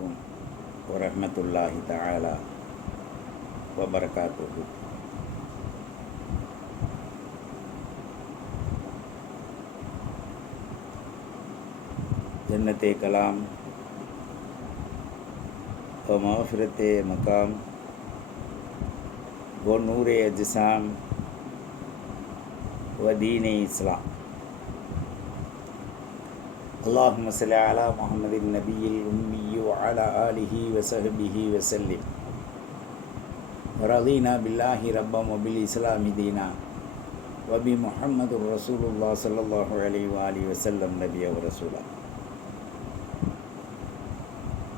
அலைக்கும் வரஹ்மத்துல்லாஹி தஆலா வபரகாத்துஹு. ஜன்னத்தே கலாம் व मग़फ़िरत मकाम व नूर अजसाम व दीन इस्लाम। अल्लाहुम्मा सल्लि अला मुहम्मदिन नबिय्यिल उम्मी व अला आलिहि व सहबिहि व सल्लिम। रज़ीना बिल्लाहि रब्बन व बिल इस्लामि दीना व बि मुहम्मदुर रसूलुल्लाह सल्लल्लाहु अलैहि व आलिहि व सल्लम नबिय्यन व रसूला।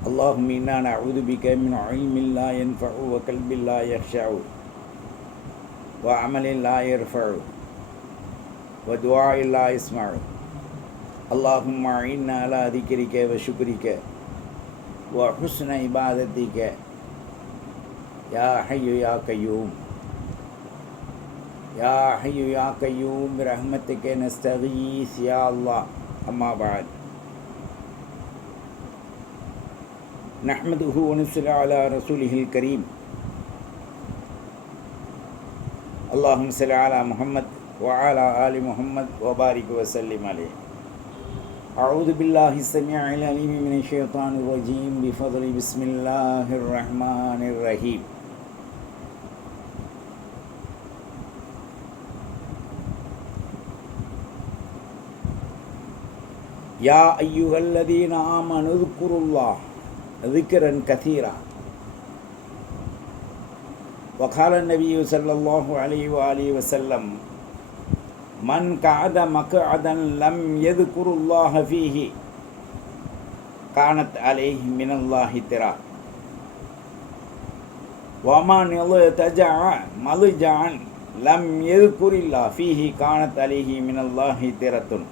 अल्लाहुम्मा इन्ना नअऊज़ु बिका मिन इल्मिन ला यनफ़अु व क़ल्बिन ला यख़्शअउ व अमलिन ला यरफ़अु व दुआइन ला यस्मअु। अल्लाहुम्मा इन्ना अला ज़िक्रिक व शुक्रिक व हुस्न इबादतिक या हय्यु या क़य्यूम या हय्यु या क़य्यूम बिरहमतिक नस्तगीस या अल्लाह। अम्मा बाद नहमदुहु व नुसल्ली अला रसूलिहिल करीम। अल्लाहुम्मा सल्लि अला मुहम्मद व अला आलि मुहम्मद व बारिक व सल्लिम अलैहि। अऊज़ु बिल्लाहि समीइल अलीम मिनश शैतानिर रजीम बिफ़ज़्लि बिस्मिल्लाहिर रहमानिर रहीम। या अय्युहल्लज़ीना आमनु ज़्कुरुल्लाह ज़िक्रन कसीरा वक़ाल नबी सल्लल्लाहु अलैहि व आलिहि वसल्लम मन क़अद मक़अदन लम यज़्कुरुल्लाह फ़ीही कानत अलैहि मिनल्लाहि तिरा व मन इल्तजअ मल्जअन लम यज़्कुरिल्लाह फ़ीही कानत अलैहि मिनल्लाहि तिरतुन।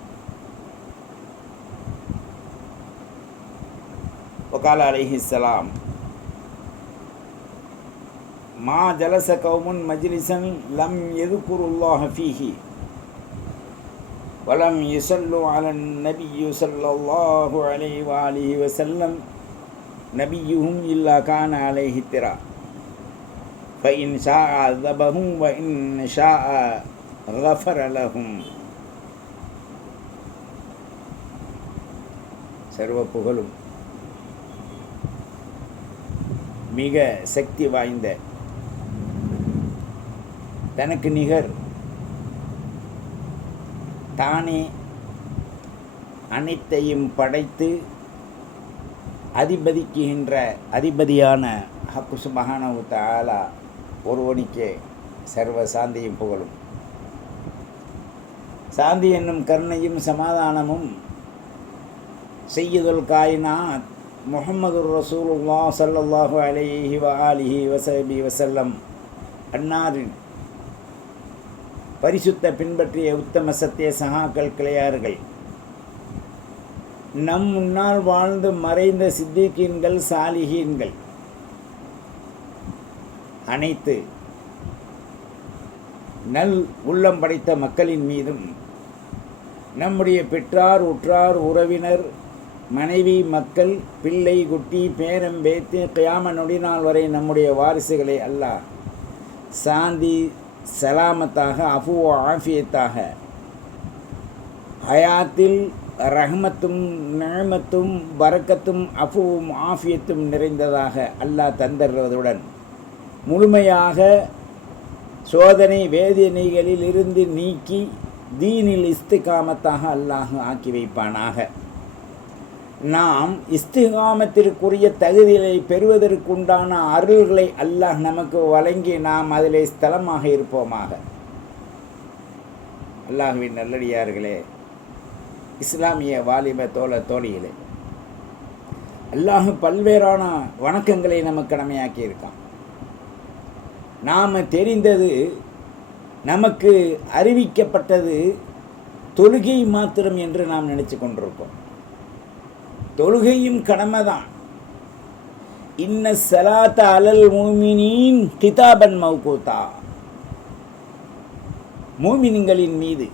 वक़ाल अलैहिस्सलाम मा जलस कौमुन मजलिसन लम यज़्कुरुल्लाह फ़ीही वलम युसल्लु अलन नबिय्यि सल्लल्लाहु अलैहि व आलिहि वसल्लम नबिय्युहुम इल्ला कान अलैहि तिरा फ़इन शाअ अज़बहुम व इन शाअ गफ़र लहुम। सर्व புகழும் மிக சக்தி வாய்ந்த தனக்கு நிகர் தானே அனைத்தையும் படைத்து அதிபதிக்குகின்ற அதிபதியான ஹக்கு சுப்ஹானஹு தஆலா ஒருவனுக்கே சர்வ சாந்தியும் புகழும். சாந்தி என்னும் கருணையும் சமாதானமும் சய்யிதுல் காயினாத் முஹம்மதுர் ரசூலுல்லாஹ் ஸல்லல்லாஹு அலைஹி வ ஆலிஹி வஸஹ்பிஹி வஸல்லம் அன்னாரின் பரிசுத்த பின்பற்றிய உத்தம சத்திய சகாக்கள் கிளையார்கள், நம் முன்னால் வாழ்ந்து மறைந்த சித்திகீன்கள் சாலிஹீன்கள் அனைத்து நல் உள்ளம் படைத்த மக்களின் மீதும், நம்முடைய பெற்றார் உற்றார் உறவினர் மனைவி மக்கள் பிள்ளை குட்டி பேரம் பேத்து கியாம நொடிநாள் வரை நம்முடைய வாரிசுகளை அல்லாஹ் சாந்தி சலாமத்தாக அஃபு ஆஃபியத்தாக ஹயாத்தில் ரஹ்மத்தும் நிஅமத்தும் பரக்கத்தும் அஃபுவும் ஆஃபியத்தும் நிறைந்ததாக அல்லாஹ் தந்தருவதுடன் முழுமையாக சோதனை வேதனைகளில் இருந்து நீக்கி தீனில் இஸ்திகாமத்தாக அல்லாஹ் ஆக்கி வைப்பானாக. நாம் இஸ்திகாமத்திற்குரிய தகுதிகளை பெறுவதற்குண்டான அருள்களை அல்லாஹ் நமக்கு வழங்கி நாம் அதிலே ஸ்தலமாக இருப்போமாக. அல்லாஹ்வின் நல்லடியார்களே, இஸ்லாமிய வாலிப தோழிகளே, அல்லாஹ் பல்வேறான வணக்கங்களை நமக்கு கடமையாக்கி இருக்கான். நாம் தெரிந்தது, நமக்கு அறிவிக்கப்பட்டது தொழுகை மாத்திரம் என்று நாம் நினைச்சு கொண்டிருக்கோம். தொழுகையும் கடமை தான். இன்ன ஸலாத்த அலல் முஃமினீன் கிதாபன் மவ்கூதா. மூமின்களின் மீது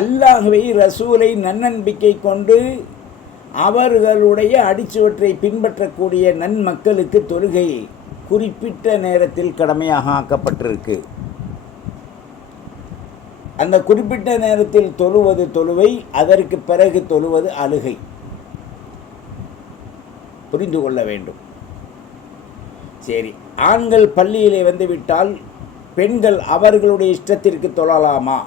அல்லாஹ்வை ரசூலை நன்னம்பிக்கை கொண்டு அவர்களுடைய அடிச்சுவற்றை பின்பற்றக்கூடிய நன்மக்களுக்கு தொழுகை குறிப்பிட்ட நேரத்தில் கடமையாக ஆக்கப்பட்டிருக்கு. அந்த குறிப்பிட்ட நேரத்தில் தொழுவது தொழுவை, அதற்கு பிறகு தொழுவது அழுகை. புரிந்து கொள்ள வேண்டும். சரி, ஆண்கள் பள்ளியிலே வந்துவிட்டால் பெண்கள் அவர்களுடைய இஷ்டத்திற்கு தொழலாமா?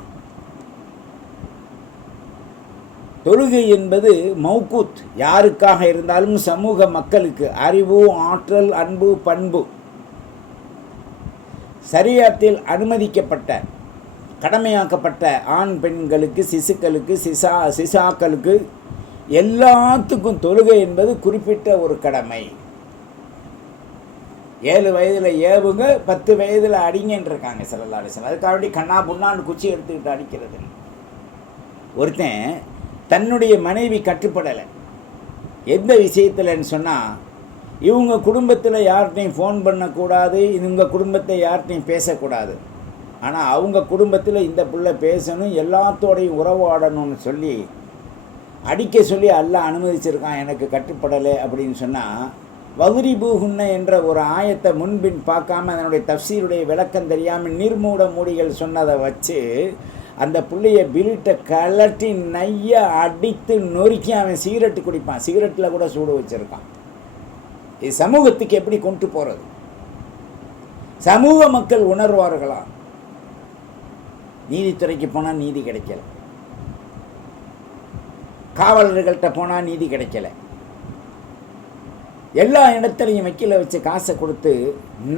தொழுகை என்பது மௌகூத், யாருக்காக இருந்தாலும் சமூக மக்களுக்கு, அறிவு, ஆற்றல், அன்பு, பண்பு, ஷரியத்தில் அனுமதிக்கப்பட்ட கடமையாக்கப்பட்ட ஆண் பெண்களுக்கு, சிசுக்களுக்கு, சிசாக்களுக்கு எல்லாத்துக்கும் தொழுகை என்பது குறிப்பிட்ட ஒரு கடமை. 7 வயதில் ஏவுங்க, 10 வயதில் அடிங்கன்னு இருக்காங்க ஸல்லல்லாஹு அலைஹி வஸல்லம். அதுக்காக வேண்டி கண்ணா புண்ணான்னு குச்சி எடுத்துக்கிட்டு அடிக்கிறது. ஒருத்தன் தன்னுடைய மனைவி கட்டுப்படலை எந்த விஷயத்தில்ன்னு சொன்னால், இவங்க குடும்பத்தில் யார்கிட்டையும் ஃபோன் பண்ணக்கூடாது, இவங்க குடும்பத்தை யார்கிட்டையும் பேசக்கூடாது, ஆனால் அவங்க குடும்பத்தில் இந்த பிள்ளை பேசணும், எல்லாத்தோடையும் உறவாடணும்னு சொல்லி அடிக்க சொல்லி அல்லாஹ் அனுமதிச்சிருக்கான், எனக்கு கட்டுப்படலை அப்படின்னு சொன்னால், வகுரிபூஹுன்ன என்ற ஒரு ஆயத்தை முன்பின் பார்க்காம அதனுடைய தஃசீருடைய விளக்கம் தெரியாமல் நீர்மூட மூடிகள் சொன்னதை வச்சு அந்த பிள்ளைய பில்ட்டை கலட்டி நைய அடித்து நொறுக்கி அவன் சிகரெட்டு குடிப்பான். சிகரெட்டில் கூட சூடு வச்சுருக்கான். இது சமூகத்துக்கு எப்படி கொண்டு போகிறது? சமூக மக்கள் உணர்வார்களா? நீதித்துறைக்கு போனால் நீதி கிடைக்கல, காவலர்கள்ட்ட போனால் நீதி கிடைக்கல, எல்லா இடத்துலையும் வக்கீல வச்சு காசை கொடுத்து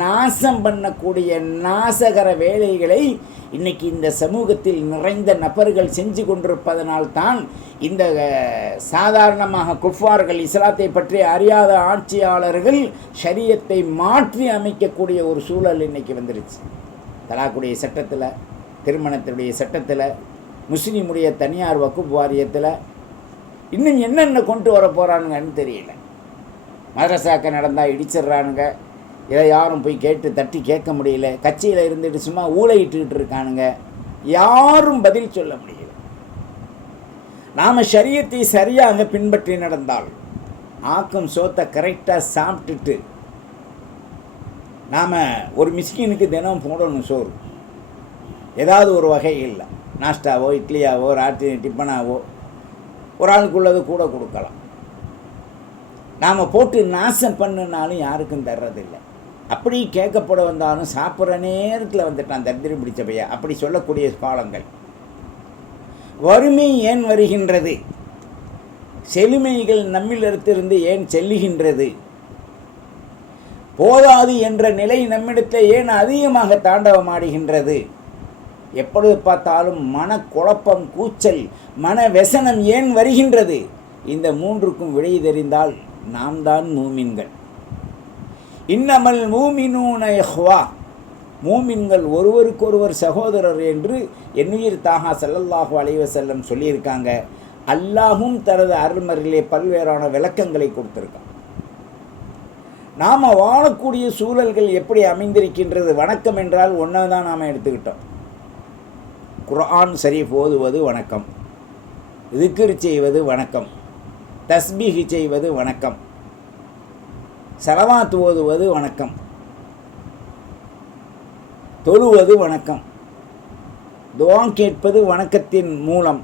நாசம் பண்ணக்கூடிய நாசகர வேலைகளை இன்னைக்கு இந்த சமூகத்தில் நிறைந்த நபர்கள் செஞ்சு கொண்டிருப்பதனால்தான் இந்த சாதாரணமாக குஃபார்கள், இஸ்லாத்தை பற்றி அறியாத ஆட்சியாளர்கள் ஷரியத்தை மாற்றி அமைக்கக்கூடிய ஒரு சூழல் இன்னைக்கு வந்துருச்சு. தலாக்குடைய சட்டத்தில், திருமணத்தினுடைய சட்டத்தில், முஸ்லீமுடைய தனியார் வக்குப் வாரியத்தில் இன்னும் என்னென்ன கொண்டு வர போகிறானுங்கன்னு தெரியல. மதரசாக்க நடந்தால் இடிச்சிட்றானுங்க, இதை யாரும் போய் கேட்டு தட்டி கேட்க முடியல, கட்சியில் இருந்துட்டு சும்மா ஊழையிட்டுக்கிட்டு இருக்கானுங்க, யாரும் பதில் சொல்ல முடியல. நாம் ஷரியத்தை சரியாக பின்பற்றி நடந்தால், ஆக்கும் சோத்தை கரெக்டாக சாப்பிட்டுட்டு நாம் ஒரு மிஸ்கினுக்கு தினம் போடணும் சோறு, ஏதாவது ஒரு வகை இல்லை, நாஷ்டாவோ இட்லியாவோ ராத்திரி டிஃபனாவோ ஒரு ஆளுக்குள்ளது கூட கொடுக்கலாம். நாம் போட்டு நாசம் பண்ணினாலும் யாருக்கும் தர்றதில்லை. அப்படி கேட்கப்பட வந்தாலும் சாப்பிட்ற நேரத்தில் வந்துட்டான் தரித்திரம் பிடிச்ச பையன், அப்படி சொல்லக்கூடிய காலங்கள். வறுமை ஏன் வருகின்றது? செழுமைகள் நம்மிடத்திலிருந்து ஏன் செல்லுகின்றது? போதாது என்ற நிலை நம்மிடத்தில் ஏன் அதிகமாக தாண்டவமாடுகின்றது? எப்பொழுது பார்த்தாலும் மனக்குழப்பம், கூச்சல், மன व्यசனம் ஏன் வருகின்றது? இந்த மூன்றுக்கும் விடை தெரிந்தால் நாம் தான் மூமின்கள். இன்னமல் மூமினூன இஹ்வா, மூமின்கள் ஒருவருக்கொருவர் சகோதரர் என்று என்னுயிர் தாஹா ஸல்லல்லாஹு அலைஹி வஸல்லம் சொல்லியிருக்காங்க. அல்லாஹும் தனது அருள்மறையிலே பல்வேறான விளக்கங்களை கொடுத்திருக்கான். நாம் வாழக்கூடிய சூழல்கள் எப்படி அமைந்திருக்கின்றது? வணக்கம் என்றால் ஒன்றை தான் நாம் எடுத்துக்கிட்டோம். குர்ஆன் ஷரீஃப் ஓதுவது வணக்கம், திக்ர் செய்வது வணக்கம், தஸ்பீஹ் செய்வது வணக்கம், ஸலவாத் ஓதுவது வணக்கம், தொழுவது வணக்கம், துஆ கேட்பது வணக்கத்தின் மூலம்.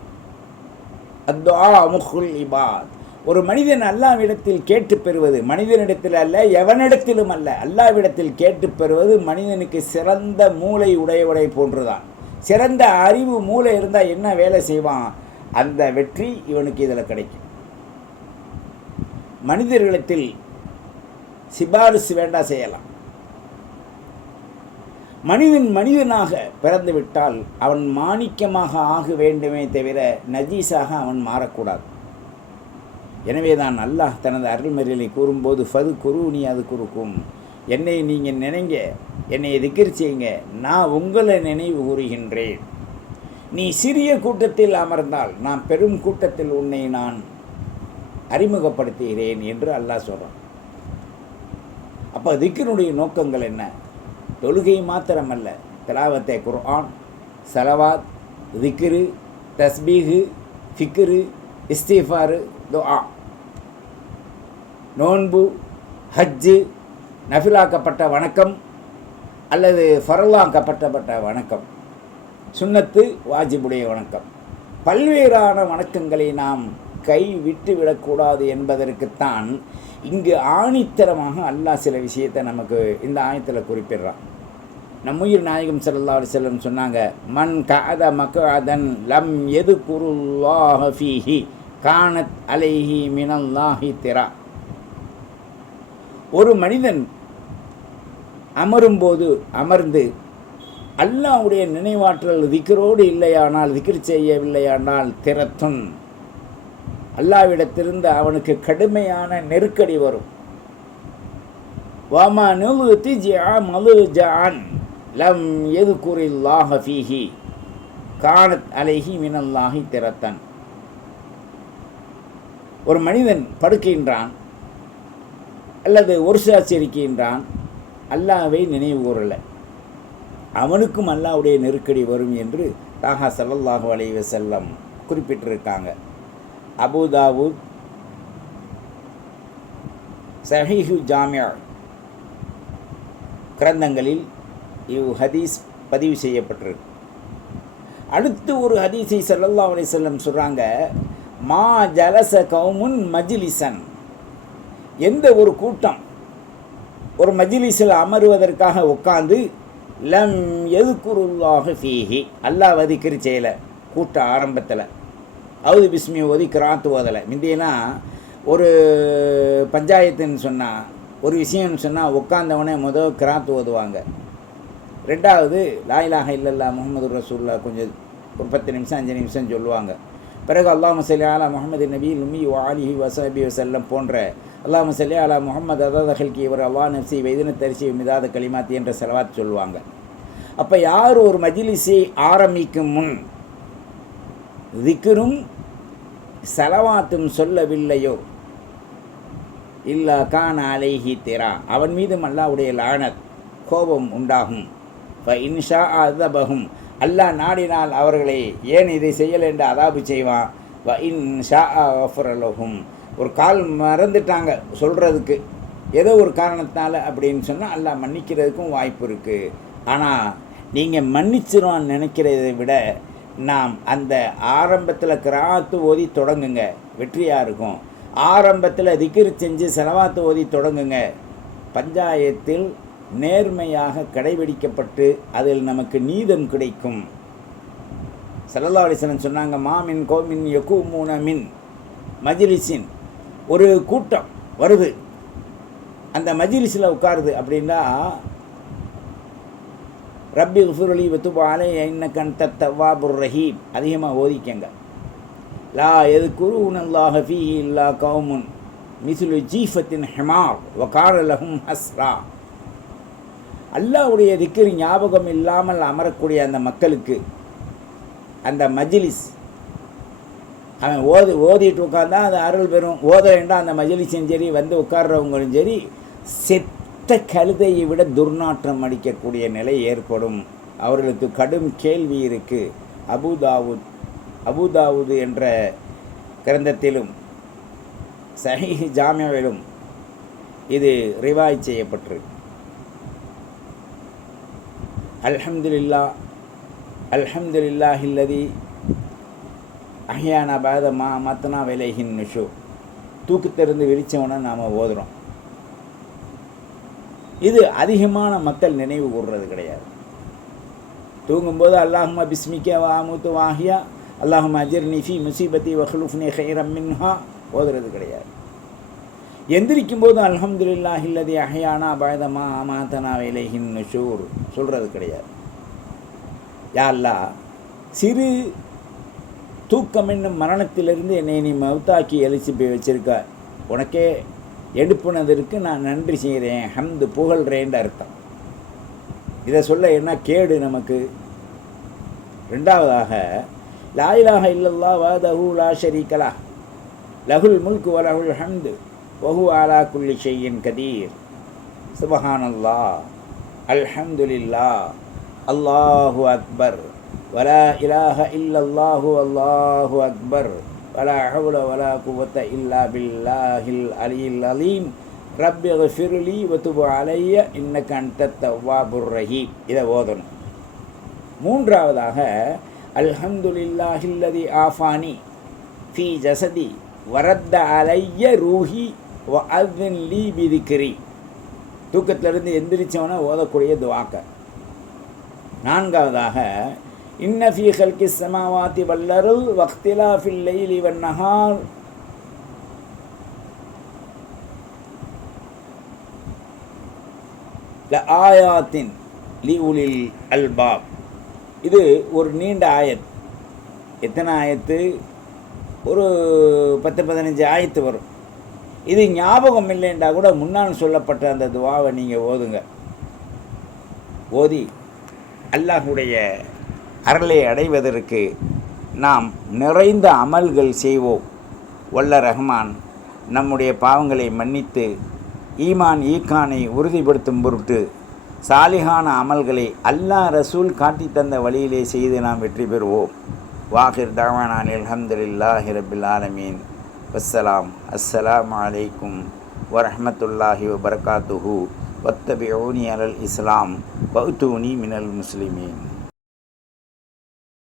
அத்துஆ முஹுல் இபாத். ஒரு மனிதன் அல்லாஹ்விடத்தில் கேட்டு பெறுவது, மனிதனிடத்தில் அல்ல, எவனிடத்திலும் அல்ல, அல்லாஹ்விடத்தில் கேட்டு பெறுவது மனிதனுக்கு சிறந்த மூளை உடையவரை போன்றுதான். சிறந்த அறிவு மூளை இருந்தால் என்ன வேலை செய்வான், அந்த வெற்றி இவனுக்கு இதில் கிடைக்கும். மனிதர்களிடத்தில் சிபாரிசு வேண்டாம் செய்யலாம். மனிதன் மனிதனாக பிறந்து விட்டால் அவன் மாணிக்கமாக ஆக வேண்டுமே தவிர நஜீஸாக அவன் மாறக்கூடாது. எனவே தான் அல்லாஹ் தனது அருள்மறையை கூறும்போது ஃபது குருனி அது குறுக்கும், என்னை நீங்கள் நினைங்க, என்னை திக்ர் செய்யுங்க, நான் உங்களை நினைவு கூறுகின்றேன். நீ சிறிய கூட்டத்தில் அமர்ந்தால் நான் பெரும் கூட்டத்தில் உன்னை நான் அறிமுகப்படுத்துகிறேன் என்று அல்லாஹ் சொல்கிறான். அப்போ திக்ருடைய நோக்கங்கள் என்ன? தொழுகை மாத்திரமல்ல, திலாவத்தை குர்ஆன், ஸலவாத், திக்ரு, தஸ்பீஹு, ஃபிக்ரு, இஸ்திஃபாரு, துஆ, நோன்பு, ஹஜ்ஜு, நஃபிலாக்கப்பட்ட வணக்கம் அல்லது ஃபரலாக்கப்பட்ட வணக்கம், சுன்னத்து, வாஜிபுடைய வணக்கம், பல்வேறான வணக்கங்களை நாம் கைவிட்டு விடக்கூடாது என்பதற்குத்தான் இங்கு ஆணித்தரமாக அல்லாஹ் சில விஷயத்தை நமக்கு இந்த ஆயத்தில் குறிப்பிடுறான். நம்முயிர் நாயகம் ஸல்லல்லாஹு அலைஹி வஸல்லம் சொன்னாங்க, மன் கஅத மக்அதன் லம் யதுகுருல்லாஹ ஃபீஹி கானத் அலைஹி மினல்லாஹி திரா. ஒரு மனிதன் அமர்ந்து அல்லாஹ்வுடைய நினைவாற்றல் திக்ரோடு இல்லையானால், திக்ர் செய்யவில்லையானால் திரத்துன், அல்லாஹ்விடத்திலிருந்து அவனுக்கு கடுமையான நெருக்கடி வரும். வமா நுல்திஜா மலுஜான் லம் யதுகுரில்லாஹ ஃபீஹி கானத் அலைஹி மினல்லாஹி திரத்தன். ஒரு மனிதன் படுக்கின்றான் அல்லது ஒரு சாட்சியிருக்கின்றான், அல்லாஹ்வை நினைவு கூறலை, அவனுக்கும் அல்லாஹ்வுடைய நெருக்கடி வரும் என்று தாஹா ஸல்லல்லாஹு அலைஹி வஸல்லம் குறிப்பிட்டிருக்காங்க. அபூதாவூத், ஸஹீஹு ஜாமிஅ கிரந்தங்களில் ஹதீஸ் பதிவு செய்யப்பட்டிருக்கு. அடுத்து ஒரு ஹதீஸை ஸல்லல்லாஹு அலைஹி வஸல்லம் சொல்கிறாங்க, மா ஜலச கௌமுன் மஜ்லிஸன், எந்த ஒரு கூட்டம் ஒரு மஜ்லிஸில் அமருவதற்காக உட்கார்ந்து லம் யதுகுருல்லாஹ ஃபீஹி, அல்லாஹ் திக்ர் செய்யலை கூட்ட ஆரம்பத்தில், அவுது பிஸ்மி ஓதி கிராத்து ஓதலை. முந்தியெல்லாம் ஒரு பஞ்சாயத்துன்னு சொன்னால், ஒரு விஷயம்னு சொன்னால் உட்காந்தவனே முதல் கிராத்து ஓதுவாங்க, ரெண்டாவது லா இலாஹ இல்லல்லாஹ் முஹம்மது ரசூலுல்லாஹ் கொஞ்சம் ஒரு 10 நிமிஷம் 5 நிமிஷம் சொல்லுவாங்க. பிறகு அல்லாஹும்ம ஸல்லி அலா முஹம்மது நபியில் உம்மி வ ஆலிஹி வஸஹ்பிஹி வஸல்லம் போன்ற அல்லாஹும்ம ஸல்லி அலா முஹம்மது அதத ஹல்கி வ ரவா நஃப்ஸி வைதின தரிசி மிதாத கலிமாத்தி என்ற ஸலவாத் சொல்லுவாங்க. அப்போ யார் ஒரு மஜ்லிஸை ஆரம்பிக்கும் முன் திக்ரும் ஸலவாத்தும் சொல்லவில்லையோ, இல்லா கான அலைஹி திரா, அவன் மீதும் அல்லாஹ்வுடைய லானத் கோபம் உண்டாகும். இன்ஷா அதபஹும், அல்லாஹ் நாடினால் அவர்களை ஏன் இதை செய்யலை என்று அதாபு செய்வான். இன்ஷா அஃபரலஹும், ஒரு கால் மறந்துட்டாங்க சொல்கிறதுக்கு ஏதோ ஒரு காரணத்தால் அப்படின்னு சொன்னால் அல்லாஹ் மன்னிக்கிறதுக்கும் வாய்ப்பு இருக்குது. ஆனால் நீங்கள் மன்னிச்சிருவான்னு நினைக்கிறதை விட நாம் அந்த ஆரம்பத்தில் கிராத்து ஓதி தொடங்குங்க, வெற்றியாக இருக்கும். ஆரம்பத்தில் திக்ர் செஞ்சு ஸலவாத்து ஓதி தொடங்குங்க. பஞ்சாயத்தில் நேர்மையாக கடைபிடிக்கப்பட்டு அதில் நமக்கு நீதம் கிடைக்கும். ஸல்லல்லாஹு அலைஹி வஸல்லம் சொன்னாங்க, மாமின் கௌமின் யகூமுன மின் மஜ்லிஸின், ஒரு கூட்டம் வருது அந்த மஜ்லிஸில் உட்காருது அப்படின்னா, ரப்பி குஃபிர்லி வதுப் அலைய இன்னக அன்தத் தவ்வாபுர் ரஹீம் அதிகமாக ஓதிக்கங்க. லா யதுகுருனல்லாஹ ஃபீஹி இல்லா கௌமுன் மிஸ்லு ஜீஃபத்தின் ஹிமார் வ கான லஹும் ஹஸ்ரா. அல்லாஹ்வுடைய திக்ர் ஞாபகம் இல்லாமல் அமரக்கூடிய அந்த மக்களுக்கு அந்த மஜ்லிஸ், அவன் ஓதிட்டு உட்காந்தா அது அருள் பெறும், ஓத வேண்டாம் அந்த மஜ்லிஸும் சரி வந்து உட்கார்றவங்களும் சரி செத்த கழுதையை விட துர்நாற்றம் அடிக்கக்கூடிய நிலை ஏற்படும். அவர்களுக்கு கடும் கேள்வி இருக்குது. அபூதாவூத் என்ற கிரந்தத்திலும் ஸஹீஹ் ஜாமிஅவிலும் இது ரிவாய் செய்யப்பட்டிருக்கு. அல்ஹம்துலில்லாஹில்லதி அஹ்யானா பஅத மா அமத்னா வ இலைஹின் நுஷூர், தூக்கத்திலிருந்து விரிச்சவனை நாம் ஓதுகிறோம். இது அதிகமான மக்கள் நினைவு கூறுறது கிடையாது. தூங்கும்போது அல்லாஹும்ம பிஸ்மிக்க வ அமூத்து வ அஹ்யா அல்லாஹும்ம அஜிர்னி ஃபீ முஸீபத்தி வ ஹ்லுஃப்னி கைரம் மின்ஹா ஓதுறது கிடையாது. எந்திரிக்கும் போது அல்ஹம்துலில்லாஹில்லதி அஹ்யானா பஅத மா அமத்னா வ இலைஹின் நுஷூர் சொல்கிறது கிடையாது. யா அல்லாஹ், சிறு தூக்கம் என்னும் மரணத்திலிருந்து என்னை நீ மௌத்தாக்கி எழுச்சி போய் வச்சிருக்க, உனக்கே எடுப்புனதற்கு நான் நன்றி செய்கிறேன், ஹம்து புகழ்றேன்ற அர்த்தம். இதை சொல்ல என்ன கேடு நமக்கு? ரெண்டாவதாக, லா இலாஹ இல்லல்லாஹ் வஹ்தஹு லா ஷரீக லஹ் லஹுல் முல்கு வ லஹுல் ஹம்து வ ஹுவ அலா குல்லி ஷைஇன் கதீர், சுப்ஹானல்லாஹ், அல்ஹம்துலில்லாஹ், அல்லாஹு அக்பர், வலா இலாஹ இல்லல்லாஹு அல்லாஹு அக்பர், வலா ஹவ்ல வலா குவத்த இல்லா பில்லாஹில் அலியில் அலீம் ரப்பி ஃபிருலி வத்துபு அலைய இன்னக அன்தத் தவ்வாபுர் ரஹீம். இதை ஓதணும். மூன்றாவதாக அல்ஹம்துலில்லாஹில்லதி ஆஃபானி ஃபி ஜசதி வரத்த அலைய ரூஹி வ அஸ்ன் லீ பிதிக்ரி. தூக்கத்திலிருந்து எந்திரிச்சவனை ஓதக்கூடிய துவாக்க. நான்காவதாக இன்ன ஃபீ ஹல்கி ஸமாவாதி வல் அர்ள் வக்திலாஃபில் லைலி வன் நஹார் லஆயாத்தின் லிஉலில் அல்பாப். இது ஒரு நீண்ட ஆயத். எத்தனை ஆயத்து? ஒரு 10-15 ஆயத்து வரும். இது ஞாபகம் இல்லைன்றா கூட முன்னால் சொல்லப்பட்ட அந்த துவாவை நீங்கள் ஓதுங்க. ஓதி அல்லாஹுடைய அருளை அடைவதற்கு நாம் நிறைந்த அமல்கள் செய்வோம். வல்ல ரஹ்மான் நம்முடைய பாவங்களை மன்னித்து ஈமான் ஈக்கானை உறுதிப்படுத்தும் பொருட்டு சாலிஹான அமல்களை அல்லாஹ் ரசூல் காட்டி தந்த வழியிலே செய்து நாம் வெற்றி பெறுவோம். வாஹிர் தஅவானா அல்ஹம்துலில்லாஹி ரப்பில் ஆலமீன். வஸ்ஸலாம். அஸ்ஸலாமு அலைக்கும் வரஹ்மத்துல்லாஹி வபரகாத்துஹு. வத்தபிஊனி அலல் இஸ்லாம் வஅ்தூனி மினல் முஸ்லிமீன்.